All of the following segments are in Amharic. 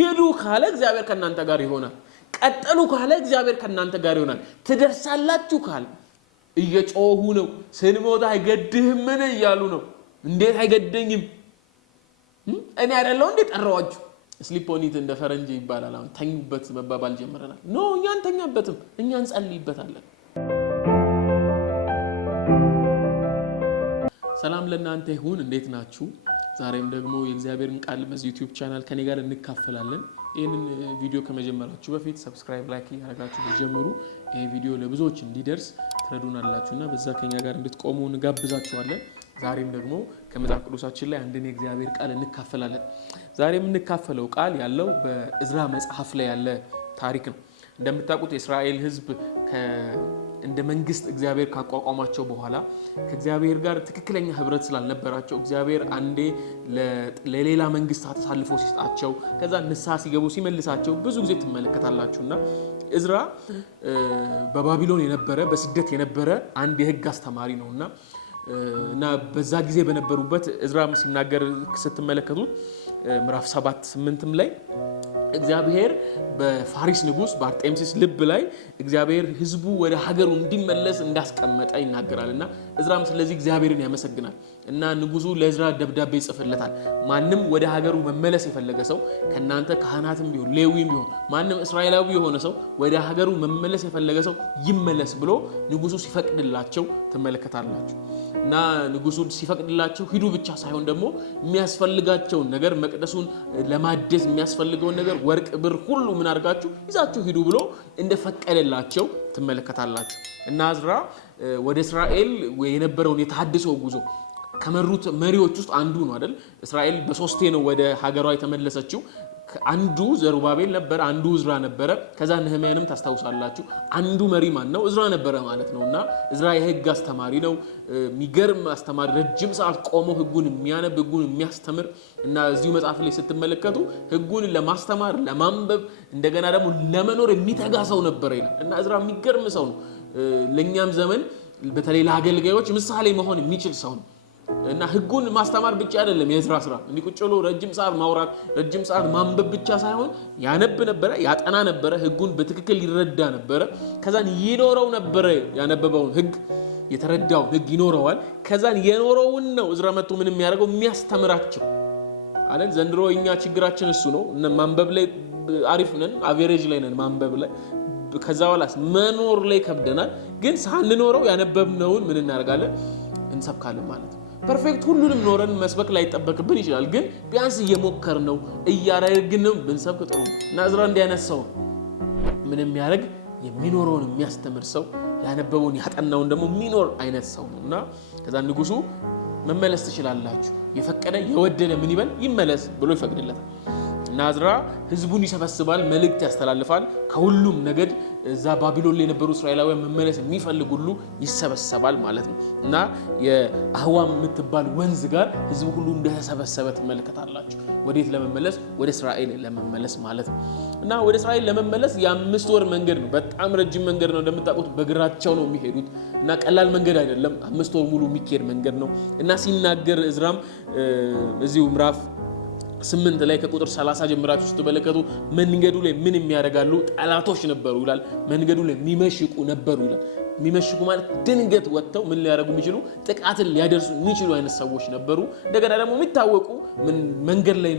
ሄዱ ካለ እግዚአብሔር ከናንተ ጋር ይሆናል ቀጠሉ ካለ እግዚአብሔር ከናንተ ጋር ይሆናል ትደርሳላችሁ ካለ እየጮሁ ነው ስንሞት አይገድህም ምን ይያሉ ነው እንዴት አይገደኝም እኔ አይደለው እንዴ ጠራዋችሁ sleep on it እንደ ፈረንጅ ይባላል አሁን ተኙበት መባባል ጀመረናል ኖ እኛን ተኛበትም እኛን ጸልይበታለን ሰላም ለእናንተ ይሁን እንዴት ናችሁ ዛሬም ደግሞ የእግዚአብሔርን ቃል በዚህ YouTube ቻናል ከኔ ጋር እንካፈላለን ይሄንን ቪዲዮ ከመጀመራችሁ በፊት ሰብስክራይብ ላይክ ያደርጋችሁ ጀምሩ ይሄ ቪዲዮ ለብዙዎች እንዲደርስ ትረዱናላችሁና በዛ ከኛ ጋር እንድትቆሙ እንጋብዛችኋለን ዛሬም ደግሞ ከመጽሐፍ ቅዱሳችን ላይ አንድን የእግዚአብሔር ቃል እንካፈላለን ዛሬም እንካፈለው ቃል ያለው በእዝራ መጽሐፍ ላይ ያለ ታሪክ ነው እንደምታውቁት የእስራኤል ሕዝብ እንደ መንግስት እግዚአብሔር ካቋቋማቸው በኋላ ከእግዚአብሔር ጋር ትክክለኛ ህብረት ስላልነበራቸው እግዚአብሔር አንዴ ለሌላ መንግስት አሳልፎ ሲጣቸው ከዛ ንስሐ ሲገቡ ሲመልሳቸው ብዙ ጊዜ ትመለከታላችሁና እዝራ በባቢሎን የነበረ በስደት የነበረ አንድ የህግ አስተማሪ ነውና እና በዛ ጊዜ በነበሩበት እዝራም ሲናገር ስትመለከቱ ምዕራፍ 7-8 ላይ እግዚአብሔር በፋሪስ ንጉስ በአርጤምሲስ ልብ ላይ እግዚአብሔር ህዝቡ ወደ ሀገሩ እንዲመለስ እንዳስቀመጠ ይናገራልና እዝራም ስለዚህ እግዚአብሔርን ያመሰግናል እና ንጉሱ ለእዝራ ደብዳቤ ይጽፍለታል ማንንም ወደ ሀገሩ መመለስ የፈለገ ሰው ከናንተ ካህናትም ቢሆን ሌዊም ቢሆን ማንንም እስራኤላዊ የሆነ ሰው ወደ ሀገሩ መመለስ የፈለገ ሰው ይመለስ ብሎ ንጉሱ ሲፈቅድላቸው ትመለከታላችሁ እና ንጉሱ ሲፈቅድላቸው ሂዱ ብቻ ሳይሆን ደግሞ የሚያስፈልጋቸው ነገር መቅደሱን ለማደስ የሚያስፈልገው ነገር ወርቅ ብር ሁሉ ምን አድርጋችሁ ይዛችሁ ሂዱ ብሎ እንደፈቀደላቸው ትመለከታላችሁ እና እዝራ ወደ እስራኤል የነበረውን የተሐድሶ ጉዞ ከመሩት መሪዎች ውስጥ አንዱ ነው አይደል እስራኤል በሶስቴ ነው ወደ ሀገሯ የተመለሰችው አንዱ ዘሩባቤል ነበር አንዱ እዝራ ነበር ከዛ ነህምያንም ታስተውሳላችሁ አንዱ መሪ ማን ነው እዝራ ነበር ማለት ነውና እዝራ የህግ አስተማሪ ነው ሚገርም አስተማሪ ረጅም ሰዓት ቆሞ ህጉን የሚያነብ ህጉን የሚያስተምር እና እዚሁ መጽሐፍ ላይ ስትመለከቱ ህጉን ለማስተማር ለማንበብ እንደገና ደግሞ ለመኖር የሚተጋ ሰው ነበር ይላል እና እዝራ የሚገርም ሰው ነው ለኛም ዘመን በተለይ ለአገልጋዮች ምሳሌ መሆን የሚችል ሰው ነው እና ህጉን ማስተማር ብቻ አይደለም የእዝራ ስራ እንዲህ ቁጭ ብሎ ረጅም ሰዓት ማውራት ረጅም ሰዓት ማንበብ ብቻ ሳይሆን ያነብ ነበር ያጠና ነበር ህጉን በትክክል ይረዳ ነበር ከዛን ይኖረው ነበር ያነበበውን ህግ የተረዳው ህግ ይኖረዋል ከዛን የኖረውን ነው እዝራ መጥቶ ምን የሚያደርገው የሚያስተምራቸው አይደል ዘንድሮ እኛ ችግራችን እሱ ነው ማንበብ ላይ አሪፍ ነን አቨሬጅ ላይ ነን ማንበብ ላይ ከዛ በኋላስ መኖር ላይ ከብደናል ግን ሳንኖረው ያነበብነውን ምን እናደርጋለን እንሰብካለን ማለት ነው ፐርፌክት ሁሉንም ኖረን መስበክ ላይ ተጠበቅብን ይችላል ግን ቢያንስ እየሞከርነው እያረግንም ብንሰብክ ጥሩ እና እዝራ እንዲያነሳው ምንም ያረግ የሚኖረውን የሚያስተምር ሰው ያነበበውን ያጠናውን ደግሞ የሚኖር አይነት ሰው ነውና ከዛ ንጉሱ መመለስ ትችላላችሁ የፈቀደ የወደደ ምን ይበል ይመለስ ብሎ ይፈቅድለታል እና እዝራ ህዝቡን ይሰበስባል መልእክት ያስተላልፋል ከሁሉም ነገድ እዛ ባቢሎን ላይ የነበሩ እስራኤላውያን መመለስ የሚፈልጉ ሁሉ ይሰበሰባል ማለት ነው እና የአህዋም የምትባል ወንዝ ጋር ህዝቡ ሁሉ እንደተሰበሰበ ትመለከታላችሁ ወዴት ለመመለስ ወደ እስራኤል ለመመለስ ማለት ነው እና ወደ እስራኤል ለመመለስ የ5 ወር መንገድ ነው በጣም ረጅም መንገድ ነው እንደምታውቁት በግራቸው ነው የሚሄዱት እና ቀላል መንገድ አይደለም 5 ወር ሙሉ የሚሄድ መንገድ ነው እና ሲናገር እዝራም እዚሁ ምዕራፍ 8 ላይ ከቁጥር 30 ጀምራችሁ ስትመለከቱ መንገዱ ላይ ምን የሚያደርጋሉ ጠላቶች ነበሩ ይላል መንገዱ ላይ የሚመሽቁ ነበሩ ይላል የሚመሽቁ ማለት ድንገት ወጥተው ምን ሊያደርጉ የሚችሉ ጥቃትን ሊያደርሱ የሚችሉ አይነት ሰዎች ነበሩ እንደገና ደግሞ የሚታወቁ መንገድ ላይ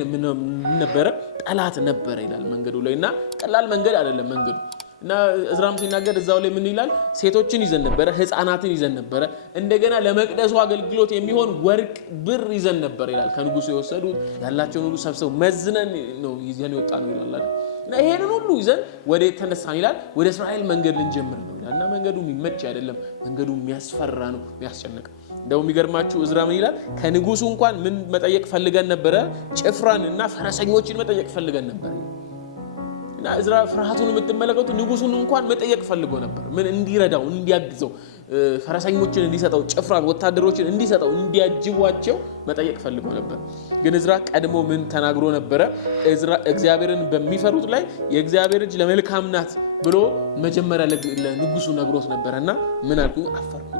ነበረ ጠላት ነበረ ይላል መንገዱ ላይና ቀላል መንገድ አይደለም መንገዱ እና እዝራም ሲናገር እዛው ላይ ምን ይላል ሴቶችን ይዘን ነበር ህፃናትን ይዘን ነበር እንደገና ለመቅደሱ አገልግሎት የሚሆን ወርቅ ብር ይዘን ነበር ይላል ከንጉሱ የወሰዱት ያላቸውን ሁሉ ሰብስበው መዝነን ነው ይዘን ወጣ ነው ይላል እና ይሄንን ሁሉ ይዘን ወደ ተነሳን ይላል ወደ እስራኤል መንገድ ልንጀምር ነው ይላልና መንገዱ የሚመች አይደለም መንገዱ የሚያስፈራ ነው የሚያስጨንቅ እንደው የሚገርማችሁ እዝራ ምን ይላል ከንጉሱ እንኳን ምን መጠየቅ ፈልገን ነበር ጭፍራን እና ፈረሰኞችን መጠየቅ ፈልገን ነበር እና እዝራ ፍርሃቱን የምትመለከቱ ንጉሱን እንኳን መጠየቅ ፈልጎ ነበር ምን እንዲረዳው እንዲያግዘው ፈረሰኞችን እንዲሰጠው ጭፍራን ወታደሮችን እንዲሰጠው እንዲያጅቧቸው መጠየቅ ፈልጎ ነበር ግን እዝራ ቀድሞ ምን ተናግሮ ነበር እዝራ እግዚአብሔርን በሚፈሩት ላይ የእግዚአብሔር እጅ ለመልካም ናት ብሎ መጀመሪያ ለንጉሱ ነግሮት ነበርና ምን አልኩ አፈርኩ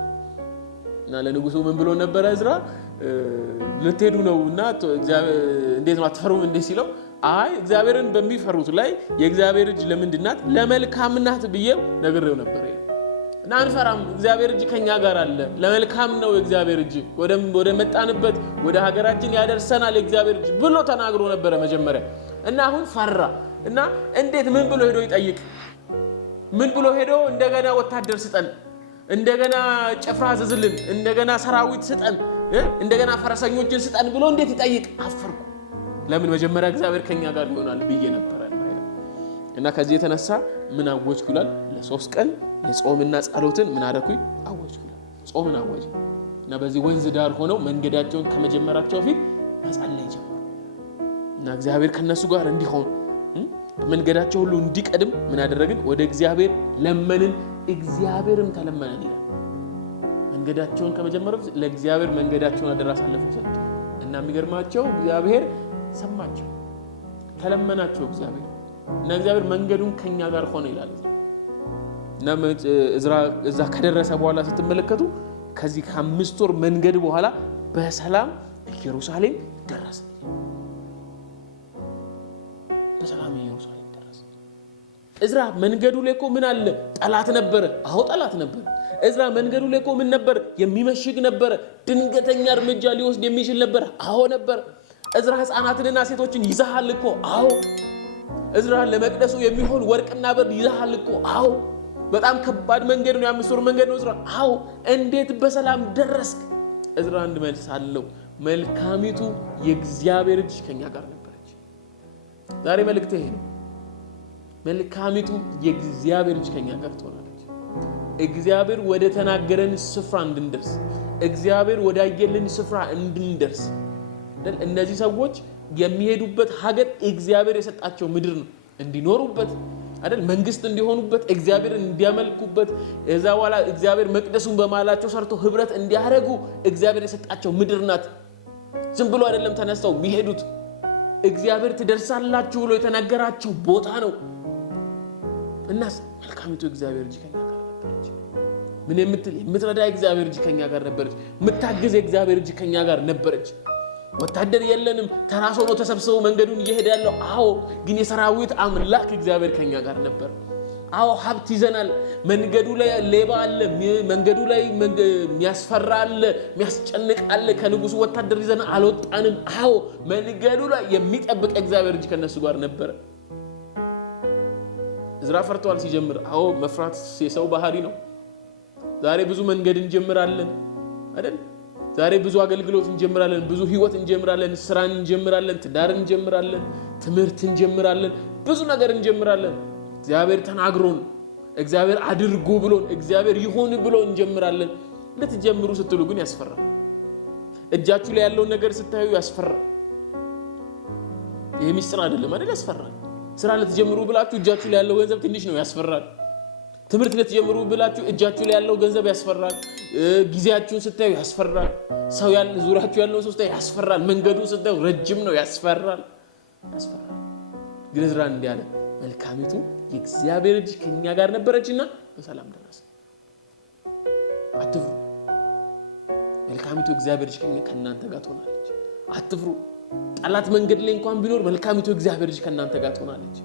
እና ለንጉሱ ምን ብሎ ነበር እዝራ ልትሄዱ ነውና እግዚአብሔር እንዴት ነው አትፈሩም እንዴ ሲለው አይ እግዚአብሔርን በሚፈሩት ላይ የእግዚአብሔር እጅ ለምንድናት ለመልካም ናት ብዬ ነግሬው ነበር እና አንፈራም እግዚአብሔር እጅ ከኛ ጋር አለ ለመልካም ነው የእግዚአብሔር እጅ ወደ መጣንበት ወደ ሀገራችን ያደርሰናል የእግዚአብሔር እጅ ብሎ ተናግሮ ነበር መጀመሪያ እና አሁን ፈራ እና እንዴት ምን ብሎ ሄዶ ይጠይቅ ምን ብሎ ሄዶ እንደገና ወታደር ስጠን እንደገና ጭፍራ አዘዝልን እንደገና ሰራዊት ስጠን እንደገና ፈረሰኞችን ስጠን ብሎ እንዴት ይጠይቅ አፈርኩ ለምን መጀመሪያ እግዚአብሔር ከኛ ጋር ይሆናል ብዬ ነበር እና ከዚህ የተነሳ ምን አወጅኩ ይላል ለ3 ቀን የጾምና ጸሎትን ምን አደረኩኝ አወጅኩ ጾምን አወጅ እና በዚህ ወንዝ ዳር ሆነው መንገዳቸውን ከመጀመራቸው በፊት መጸለይ ጀመሩ እና እግዚአብሔር ከነሱ ጋር እንዲሆን መንገዳቸው ሁሉ እንዲቀድም ምን አደረግን ወደ እግዚአብሔር ለመንን እግዚአብሔርም ተለመነን ይላል መንገዳቸውን ከመጀመራቸው ለእግዚአብሔር መንገዳቸውን አደራሳለፉ ሰጡ እና የሚገርማቸው እግዚአብሔር ሰማቸው ተለመናቸው እግዚአብሔር እና እግዚአብሔር መንገዱን ከኛ ጋር ሆነ ይላል እና እዛ ከደረሰ በኋላ ስትመለከቱ ከዚህ ከ5 ወር መንገድ በኋላ በሰላም ኢየሩሳሌም ደረሰ በሰላም ኢየሩሳሌም ደረሰ እዝራ መንገዱ ላይ እኮ ምን አለ ጠላት ነበር አዎ ጠላት ነበር እዝራ መንገዱ ላይ እኮ ምን ነበር የሚመሽግ ነበር ድንገተኛ እርምጃ ሊወስድ የሚችል ነበር አዎ ነበር እዝራ ህፃናትንና ሴቶችን ይዛሃል እኮ አዎ እዝራ ለመቅደሱ የሚሆን ወርቅና ብር ይዛሃል እኮ አዎ በጣም ከባድ መንገድ ነው የ5 ወር መንገድ ነው እዝራ አዎ እንዴት በሰላም ደረስክ እዝራ አንድ መልስ አለው መልካሚቱ የእግዚአብሔር እጅ ከኛ ጋር ነበረች ዛሬ መልእክቴ ይሄ ነው መልካሚቱ የእግዚአብሔር እጅ ከኛ ጋር ትሆናለች እግዚአብሔር ወደ ተናገረን ስፍራ እንድንደርስ እግዚአብሔር ወዳየልን ስፍራ እንድንደርስ እነዚህ ሰዎች የሚሄዱበት ሀገር እግዚአብሔር የሰጣቸው ምድር ነው እንዲኖሩበት አይደል መንግስት እንዲሆኑበት እግዚአብሔር እንዲያመልኩበት እዛ በኋላ እግዚአብሔር መቅደሱን በማላቸው ሰርቶ ህብረት እንዲያረጉ እግዚአብሔር የሰጣቸው ምድር ናት ዝም ብሎ አይደለም ተነስተው የሚሄዱት እግዚአብሔር ትደርሳላችሁ ብሎ የተናገራቸው ቦታ ነው እናስ መልካሚቱ እግዚአብሔር እጅ ከኛ ጋር ነበረች ምን የምትረዳ እግዚአብሔር እጅ ከኛ ጋር ነበረች ምታግዝ እግዚአብሔር እጅ ከኛ ጋር ነበረች ወታደር የለንም ተራሶ ነው ተሰብስበው መንገዱን እየሄደ ያለው አዎ ግን የሰራዊት አምላክ እግዚአብሔር ከኛ ጋር ነበር አዎ ሀብት ይዘናል መንገዱ ላይ ሌባ አለ መንገዱ ላይ የሚያስፈራ አለ የሚያስጨንቅ አለ ከንጉሱ ወታደር ይዘን አልወጣንም አዎ መንገዱ ላይ የሚጠብቅ እግዚአብሔር እጅ ከነሱ ጋር ነበር እዝራ ፈርቷል ሲጀምር አዎ መፍራት የሰው ባህሪ ነው ዛሬ ብዙ መንገድ እንጀምራለን አይደል ዛሬ ብዙ አገልግሎት እንጀምራለን ብዙ ህይወት እንጀምራለን ስራን እንጀምራለን ትዳር እንጀምራለን ትምህርት እንጀምራለን ብዙ ነገር እንጀምራለን እግዚአብሔር ተናግሮን እግዚአብሔር አድርጉ ብሎን እግዚአብሔር ይሁን ብሎ እንጀምራለን ለተጀምሩ ስትሉ ግን ያስፈራል እጃችሁ ላይ ያለው ነገር ስታዩ ያስፈራል ይሄ ሚስጥር አይደለም አይደል ያስፈራል ስራ ለተጀምሩ ብላችሁ እጃችሁ ላይ ያለው ገንዘብ ትንሽ ነው ያስፈራል ትምህርት ለተጀምሩ ብላችሁ እጃችሁ ላይ ያለው ገንዘብ ያስፈራል ጊዜያችሁን ስታዩ ያስፈራል ሰው ያለ ዙሪያችሁ ያለው ሰው ስታዩ ያስፈራል መንገዱ ስታዩ ረጅም ነው ያስፈራል ግን እዝራ እንዲያለ መልካሚቱ የእግዚአብሔር እጅ ከኛ ጋር ነበረችና በሰላም ደረሰ አትፍሩ መልካሚቱ እግዚአብሔር እጅ ከናንተ ጋር ትሆናለች አትፍሩ ጠላት መንገድ ላይ እንኳን ቢኖር መልካሚቱ እግዚአብሔር እጅ ከናንተ ጋር ትሆናለች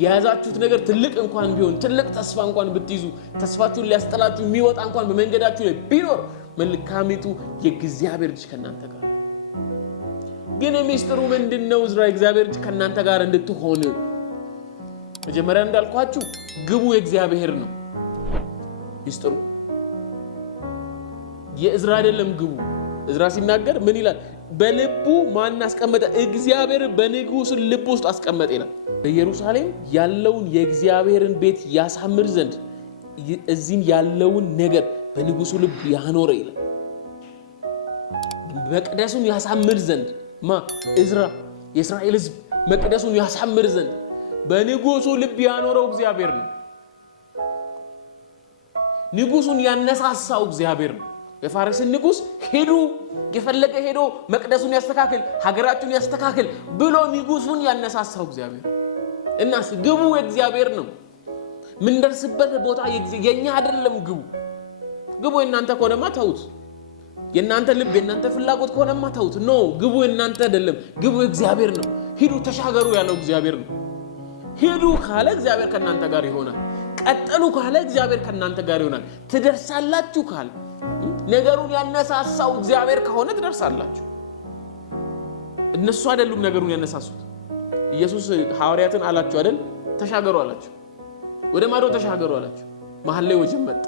የያዛችሁት ነገር ትልቅ እንኳን ቢሆን ትልቅ ተስፋ እንኳን ብትይዙ ተስፋችሁን ሊያስጠላችሁ የሚወጣ እንኳን በመንገዳችሁ ላይ ቢኖር መልካሚቱ የእግዚአብሔር እጅ ከናንተ ጋር ግን ሚስጥሩ ምንድነው እዝራ እግዚአብሔር እጅ ከናንተ ጋር እንድትሆን መጀመሪያ እንዳልኳችሁ ግቡ የእግዚአብሔር ነው ሚስጥሩ የእዝራ አይደለም ግቡ እዝራ ሲናገር ምን ይላል በልቡ ማን አስቀመጠ እግዚአብሔር በንጉሱ ልብ ውስጥ አስቀመጠ ይላል በኢየሩሳሌም ያለውን የእግዚአብሔርን ቤት ያሳምር ዘንድ እዚህም ያለውን ነገር በንጉሱ ልብ ያኖረ ይላል መቅደሱን ያሳምር ዘንድ እዝራ የእስራኤል ሕዝብ መቅደሱን ያሳምር ዘንድ በንጉሱ ልብ ያኖረው እግዚአብሔር ነው ንጉሱን ያነሳሳው እግዚአብሔር ነው የፋርስ ንጉስ ሄዱ የፈለገ ሄዶ መቅደሱን ያስተካክል ሀገራቱን ያስተካክል ብሎ ንጉሱን ያነሳሳው እግዚአብሔር እናስ ግቡ የእግዚአብሔር ነው ምን ደርስበት ቦታ የኛ አይደለም ግቡ እናንተ ኮነማ ታውት የናንተ ልብ የናንተ ፍላጎት ኮነማ ታውት ኖ ግቡ እናንተ አይደለም ግቡ እግዚአብሔር ነው ሂዱ ተሻገሩ ያለው እግዚአብሔር ነው። ሂዱ ካለ እግዚአብሔር ከናንተ ጋር ይሆናል። ቀጥሉ ካለ እግዚአብሔር ከናንተ ጋር ይሆናል። ትደርሳላችሁ ካለ ነገሩን ያነሳሳው እግዚአብሔር ከሆነ ትደርሳላችሁ። እነሱ አይደሉም ነገሩን ያነሳሱት። ኢየሱስ ሐዋርያትን አላችሁ አይደል? ተሻገሩ አላችሁ። ወደ ማዶ ተሻገሩ አላችሁ። መሃል ላይ ወጀብ መጣ።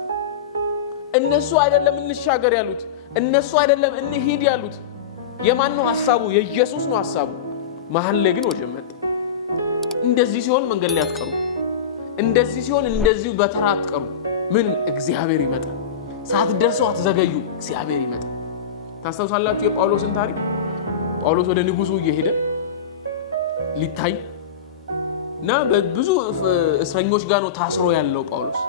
እነሱ አይደለም እንሻገር ያሉት፣ እነሱ አይደለም እንሂድ ያሉት። የማን ነው ሐሳቡ? የኢየሱስ ነው ሐሳቡ። መሃል ላይ ግን ወጀብ መጣ። እንደዚህ ሲሆን መንገድ ላይ አትቀሩ። እንደዚህ ሲሆን እንደዚሁ በተራ አትቀሩ። ምን እግዚአብሔር ይመጣል። ሳትደርሰው አትዘገዩ። እግዚአብሔር ይመጣል። ታስታውሳላችሁ የጳውሎስን ታሪክ? ጳውሎስ ወደ ንጉሱ እየሄደ ሊታይ እና በብዙ እስረኞች ጋር ነው ታስሮ ያለው ጳውሎስ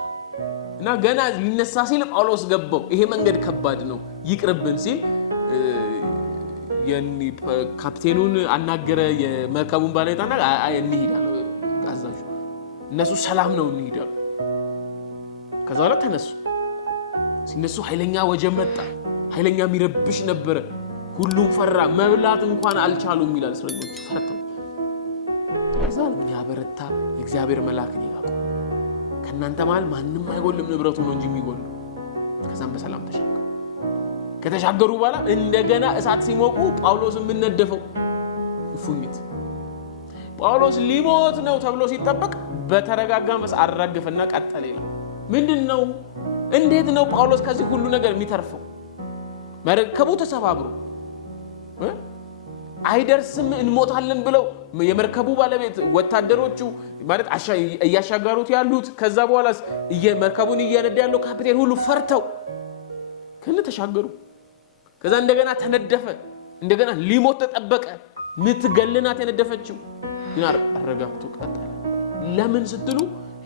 እና ገና ሊነሳ ሲል ጳውሎስ ገባው። ይሄ መንገድ ከባድ ነው ይቅርብን ሲል ካፕቴኑን አናገረ። የመርከቡን ባለቤትና እንሂዳለን አዛዡ። እነሱ ሰላም ነው እንሂዳለን። ከዛ በኋላ ተነሱ። ሲነሱ ኃይለኛ ወጀብ መጣ። ኃይለኛ የሚረብሽ ነበረ። ሁሉም ፈራ። መብላት እንኳን አልቻሉም ይላል። እስረኞች ፈርተው ከዛ የሚያበረታ የእግዚአብሔር መልአክ ነው ያቆ ከናንተ መሃል ማንም አይጎልም፣ ንብረቱ ነው እንጂ የሚጎል። ከዛም በሰላም ተሻገሩ። ከተሻገሩ በኋላ እንደገና እሳት ሲሞቁ ጳውሎስ የምነደፈው እፉኝት። ጳውሎስ ሊሞት ነው ተብሎ ሲጠበቅ በተረጋጋ መስ አረጋግፈና ቀጠለ ይላል። ምንድነው? እንዴት ነው ጳውሎስ ከዚህ ሁሉ ነገር የሚተርፈው? መርከቡ ተሰባብሮ አይደርስም እንሞታለን ብለው የመርከቡ ባለቤት ወታደሮቹ ማለት እያሻጋሩት ያሉት ከዛ በኋላ መርከቡን እየነዳ ያለው ካፒቴን ሁሉ ፈርተው ከነ ተሻገሩ። ከዛ እንደገና ተነደፈ። እንደገና ሊሞት ተጠበቀ። ምትገልናት የነደፈችው ግን አረጋግቶ ቀጠለ። ለምን ስትሉ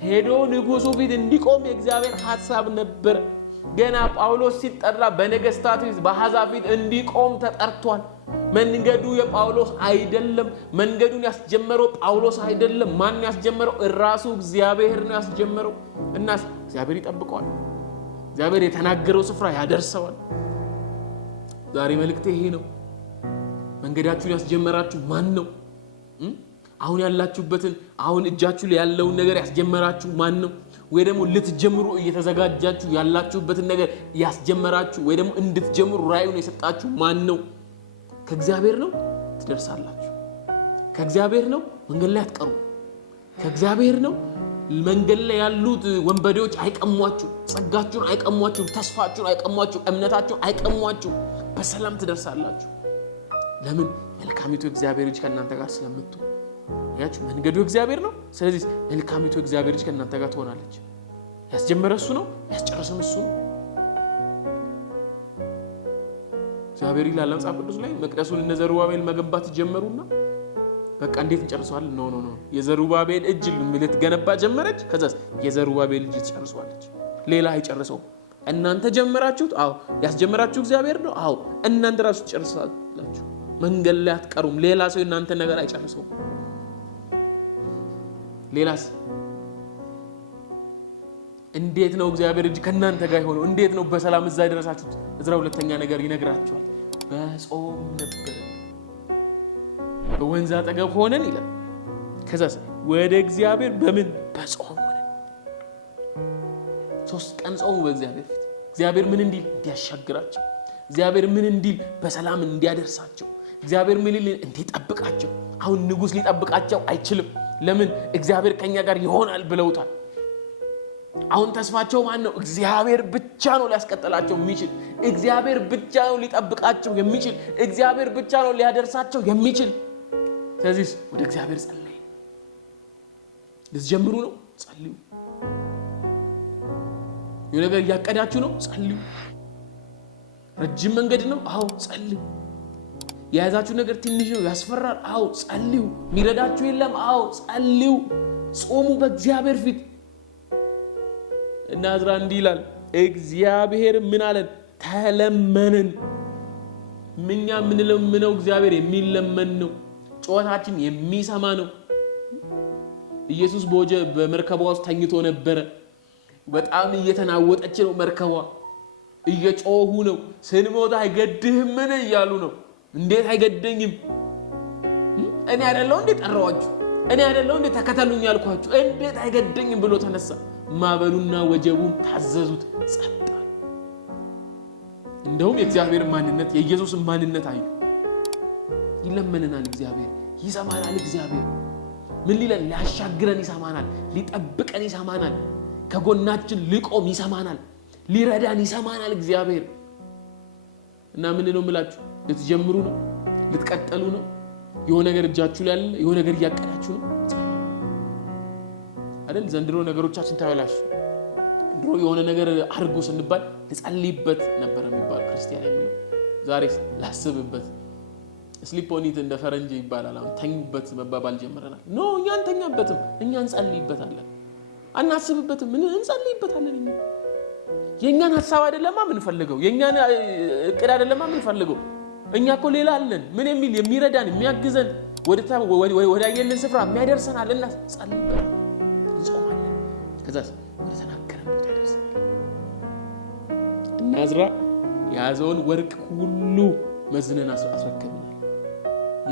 ሄዶ ንጉሱ ፊት እንዲቆም የእግዚአብሔር ሐሳብ ነበር። ገና ጳውሎስ ሲጠራ በነገስታት ፊት በአሕዛብ ፊት እንዲቆም ተጠርቷል። መንገዱ የጳውሎስ አይደለም። መንገዱን ያስጀመረው ጳውሎስ አይደለም። ማን ያስጀመረው? ራሱ እግዚአብሔር ነው ያስጀመረው። እና እግዚአብሔር ይጠብቀዋል። እግዚአብሔር የተናገረው ስፍራ ያደርሰዋል። ዛሬ መልእክቴ ይሄ ነው። መንገዳችሁን ያስጀመራችሁ ማን ነው? አሁን ያላችሁበትን አሁን እጃችሁ ላይ ያለውን ነገር ያስጀመራችሁ ማን ነው? ወይ ደግሞ ልትጀምሩ እየተዘጋጃችሁ ያላችሁበትን ነገር ያስጀመራችሁ ወይ ደግሞ እንድትጀምሩ ራእዩን የሰጣችሁ ማን ነው? ከእግዚአብሔር ነው። ትደርሳላችሁ። ከእግዚአብሔር ነው። መንገድ ላይ አትቀሩ። ከእግዚአብሔር ነው። መንገድ ላይ ያሉት ወንበዴዎች አይቀሟችሁ፣ ጸጋችሁን አይቀሟችሁ፣ ተስፋችሁን አይቀሟችሁ፣ እምነታችሁን አይቀሟችሁ። በሰላም ትደርሳላችሁ። ለምን? መልካሚቱ እግዚአብሔር ልጅ ከእናንተ ጋር ስለምትሆን። ያችሁ መንገዱ እግዚአብሔር ነው። ስለዚህ መልካሚቱ እግዚአብሔር ልጅ ከእናንተ ጋር ትሆናለች። ያስጀመረ እሱ ነው፣ ያስጨረሰም እሱ ነው። እግዚአብሔር ይላል መጽሐፍ ቅዱስ ላይ መቅደሱን እነ ዘሩባቤል መገንባት ጀመሩና በቃ እንዴት እንጨርሰዋለን? ኖ የዘሩባቤል እጅ ልትገነባ ጀመረች። ከዛስ የዘሩባቤል እጅ ትጨርሰዋለች። ሌላ አይጨርሰው። እናንተ ጀመራችሁት። አዎ ያስጀመራችሁ እግዚአብሔር ነው። አዎ እናንተ ራሱ ትጨርሳላችሁ። መንገድ ላይ አትቀሩም። ሌላ ሰው እናንተ ነገር አይጨርሰው። ሌላስ እንዴት ነው እግዚአብሔር እጅ ከናንተ ጋር ሆኖ እንዴት ነው በሰላም እዛ ይደረሳችሁት? እዝራ ሁለተኛ ነገር ይነግራችኋል። በጾም ነበር፣ በወንዝ አጠገብ ሆነን ይላል። ከዛስ ወደ እግዚአብሔር በምን በጾም ሆነን 3 ቀን ጾሙ በእግዚአብሔር ፊት። እግዚአብሔር ምን እንዲል እንዲያሻግራቸው፣ እግዚአብሔር ምን እንዲል በሰላም እንዲያደርሳቸው፣ እግዚአብሔር ምን እንዲል እንዲጠብቃቸው። አሁን ንጉስ ሊጠብቃቸው አይችልም። ለምን? እግዚአብሔር ከኛ ጋር ይሆናል ብለውታል። አሁን ተስፋቸው ማን ነው? እግዚአብሔር ብቻ ነው ሊያስቀጥላቸው የሚችል። እግዚአብሔር ብቻ ነው ሊጠብቃቸው የሚችል። እግዚአብሔር ብቻ ነው ሊያደርሳቸው የሚችል። ስለዚህ ወደ እግዚአብሔር ጸልዩ። ልትጀምሩ ነው? ጸልዩ። የሆነ ነገር እያቀዳችሁ ነው? ጸልዩ። ረጅም መንገድ ነው? አዎ ጸልዩ። የያዛችሁ ነገር ትንሽ ነው፣ ያስፈራል? አዎ ጸልዩ። የሚረዳችሁ የለም? አዎ ጸልዩ። ጾሙ በእግዚአብሔር ፊት። እና ዕዝራ እንዲህ ይላል፣ እግዚአብሔር ምን አለን? ተለመንን። ምኛ የምንለምነው እግዚአብሔር የሚለመን ነው። ጩኸታችን የሚሰማ ነው። ኢየሱስ በመርከቧ ውስጥ ተኝቶ ነበረ። በጣም እየተናወጠች ነው መርከቧ። እየጮሁ ነው። ስንሞት አይገድህም ምን እያሉ ነው። እንዴት አይገደኝም? እኔ አይደለሁ እንዴ ጠራዋችሁ? እኔ አይደለሁ እንዴ ተከተሉኝ ያልኳችሁ? እንዴት አይገደኝም ብሎ ተነሳ። ማዕበሉና ወጀቡም ታዘዙት፣ ጸጥ አሉ። እንደውም የእግዚአብሔር ማንነት የኢየሱስ ማንነት አዩ። ይለመነናል እግዚአብሔር፣ ይሰማናል እግዚአብሔር። ምን ሊለን? ሊያሻግረን ይሰማናል፣ ሊጠብቀን ይሰማናል፣ ከጎናችን ሊቆም ይሰማናል፣ ሊረዳን ይሰማናል እግዚአብሔር። እና ምን ነው የምላችሁ? ልትጀምሩ ነው? ልትቀጥሉ ነው? የሆነ ነገር እጃችሁ ላይ ያለ የሆነ ነገር እያቀዳችሁ ነው አይደል? ዘንድሮ ነገሮቻችን ተበላሹ። ድሮ የሆነ ነገር አድርጎ ስንባል ልጸልይበት ነበር የሚባል ክርስቲያን የሚለው ዛሬ ላስብበት ስሊፕ ኦን ኢት እንደ ፈረንጅ ይባላል። አሁን ተኙበት መባባል ጀምረናል። ኖ እኛ አንተኛበትም፣ እኛ እንጸልይበታለን። አናስብበትም፣ እንጸልይበታለን። የኛን ሐሳብ አይደለማ ምን ፈልገው፣ የኛን እቅድ አይደለማ ምን ፈልገው። እኛ እኮ ሌላ አለን። ምን የሚል የሚረዳን የሚያግዘን ወደ አየልን ስፍራ የሚያደርሰን አለና ጸልይበት፣ እንጾማለን። ከዛስ ወደ ተናገረን ቦታ ያደርሰናል። እና ዕዝራ የያዘውን ወርቅ ሁሉ መዝነን አስረከብናል።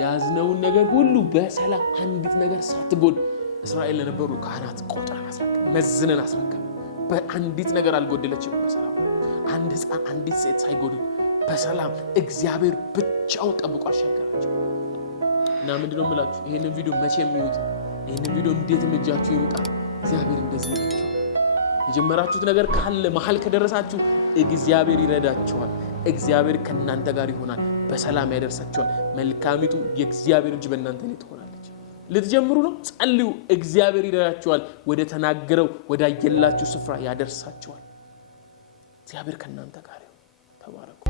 ያዝነውን ነገር ሁሉ በሰላም አንዲት ነገር ሳትጎል እስራኤል ለነበሩ ካህናት ቆጥረን አስረከብን፣ መዝነን አስረከብን። በአንዲት ነገር አልጎደለችም። በሰላም አንድ ሕፃን አንዲት ሴት ሳይጎድል በሰላም እግዚአብሔር ብቻውን ጠብቆ አሻገራቸው። እና ምንድነው የምላችሁ? ይሄንን ቪዲዮ መቼም ይዩት። ይሄንን ቪዲዮ እንዴትም እጃችሁ ይውጣ። እግዚአብሔር እንደዚህ ይላችሁ። የጀመራችሁት ነገር ካለ መሀል ከደረሳችሁ እግዚአብሔር ይረዳችኋል። እግዚአብሔር ከእናንተ ጋር ይሆናል፣ በሰላም ያደርሳችኋል። መልካሚቱ የእግዚአብሔር እጅ በእናንተ ላይ ትሆናለች። ልትጀምሩ ነው? ጸልዩ። እግዚአብሔር ይረዳችኋል፣ ወደ ተናገረው ወደ አየላችሁ ስፍራ ያደርሳችኋል። እግዚአብሔር ከእናንተ ጋር ይሁን። ተባረኩ።